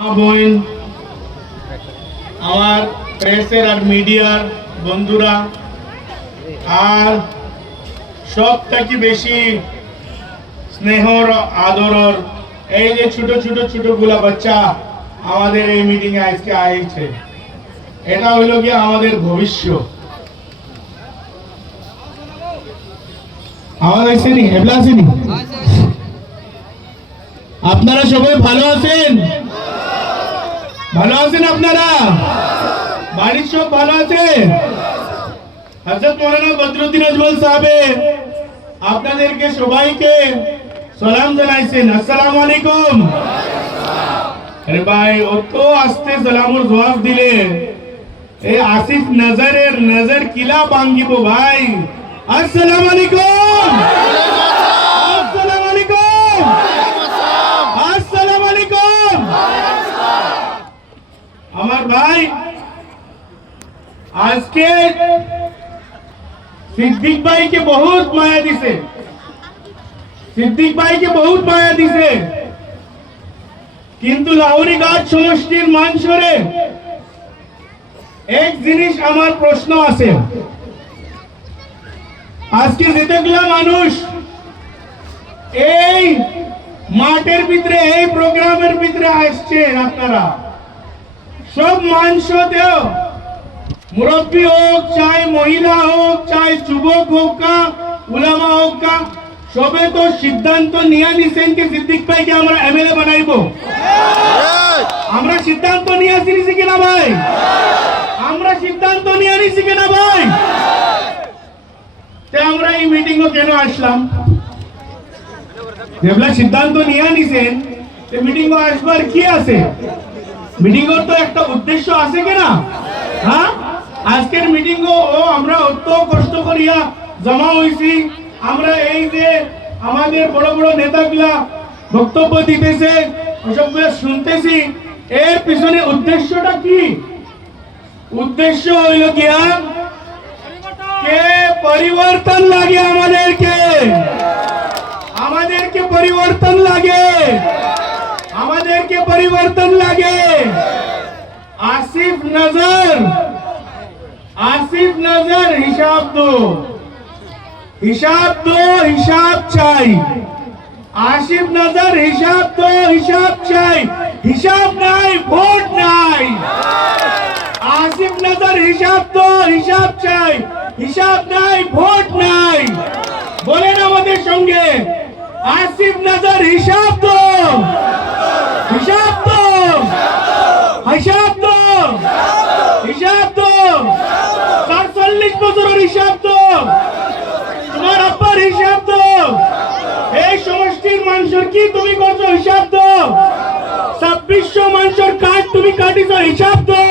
বোন আমার প্রেসের আর মিডিয়ার বন্ধুরা আর সব থেকে বেশি স্নেহর আদরর এই যে ছোট ছোট ছোটগুলা বাচ্চা আমাদের এই মিটিং এ আজকে আইছে, এটা হইল গিয়ে আমাদের ভবিষ্যৎ। আওয়াজ আসেনি? হেবলা আসেনি? আপনারা সবাই ভালো আছেন? ভালো আছেন আপনারা? বাড়ির সব ভালো আছে? হযরত মাওলানা বদরুদ্দিন আজমল সাহেব আপনাদেরকে সবাইকে সালাম জানাইছেন, আসসালামু আলাইকুম। আরে ভাই অত আস্তে সালামের জবাব দিলে এই আসিফ নজরের নজর কিলা ভাঙ্গিব ভাই। আসসালামু আলাইকুম, আসসালামু আলাইকুম, আসসালামু আলাইকুম। আমার ভাই আজকে সিদ্দিক ভাইকে বহুত মায়া দিছে, সিদ্দিক ভাইকে বহুত মায়া দিছে, কিন্তু লাহোরি গাছ সমষ্টির মানসরে এক জিনিস আমার প্রশ্ন আছে। আজকে যেতেগুলা মানুষ এই মাঠের ভিতরে এই প্রোগ্রামের ভিতরে আসছে, আপনারা সব মানসতেও মুরব্বী হোক, চাहे মহিলা হোক, চাहे যুবক হোক কা উলামা হোক কা, সবে তো সিদ্ধান্ত নিয়ে নিছেন যে সিদ্দিক ভাইকে আমরা এমএলএ বানাইবো। আমরা সিদ্ধান্ত নিয়ে আসিছি কিনা ভাই? আমরা সিদ্ধান্ত নিয়ে নিছি কিনা ভাই? তে আমরা এই মিটিং ও কেন আসলাম? যেগুলা সিদ্ধান্ত নিয়ে নিছেন তে মিটিং ও আসবার কি আছে? মিটিং এর তো একটা উদ্দেশ্য আছে কিনা? হ্যাঁ, আজকের মিটিং ও আমরা অত কষ্ট করিয়া জমা হইছি, আমরা এই যে আমাদের বড় বড় নেতাগুলা বক্তব্য দিতেছে ওসবগুলো শুনতেছি, এর পিছনে উদ্দেশ্যটা কি? উদ্দেশ্য হইল গিয়া কে পরিবর্তন লাগে, আমাদেরকে আমাদেরকে পরিবর্তন লাগে, আমাদেরকে পরিবর্তন লাগে। আসিফ নজর, আসিফ নজর হিসাব দো, হিসাব দো, হিসাব চাই। আসিফ নজর হিসাব দো, হিসাব চাই। হিসাব নাই, ভোট নাই। আসিফ নজর হিসাব দো, হিসাব চাই। হিসাব নাই, ভোট নাই। বলেন আমাদের সঙ্গে, আসিফ নজর হিসাব দো, হিসাব দো, হিসাব দো, হিসাব দো। ৪৪ বছরের হিসাব দো, তোমার আব্বার হিসাব দো, এই সমষ্টির মানুষের কি তুমি করছো হিসাব দো, ২৬০০ মানুষের কার্ড তুমি কাটিছো হিসাব দো,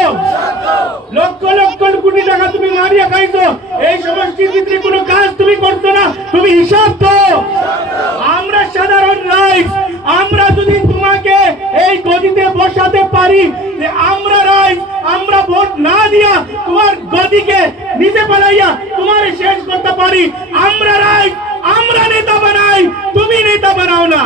লক্ষ লক্ষ কোটি টাকা তুমি মারিয়া খাইছো, এই সমষ্টির ভিতরে কোনো কাজ তুমি করছো না, তুমি হিসাব দো। আমরা সাধারণ রাইট, আমরা যদি তোমাকে এই গদিতে বসাতে পারি, আমরা রাইট, আমরা ভোট না দিয়া তোমার গদিকে নিতে পারাইয়া তোমার শেষ করতে পারি, আমরা রাইট, আমরা নেতা বানাই, তুমি নেতা বানাও না।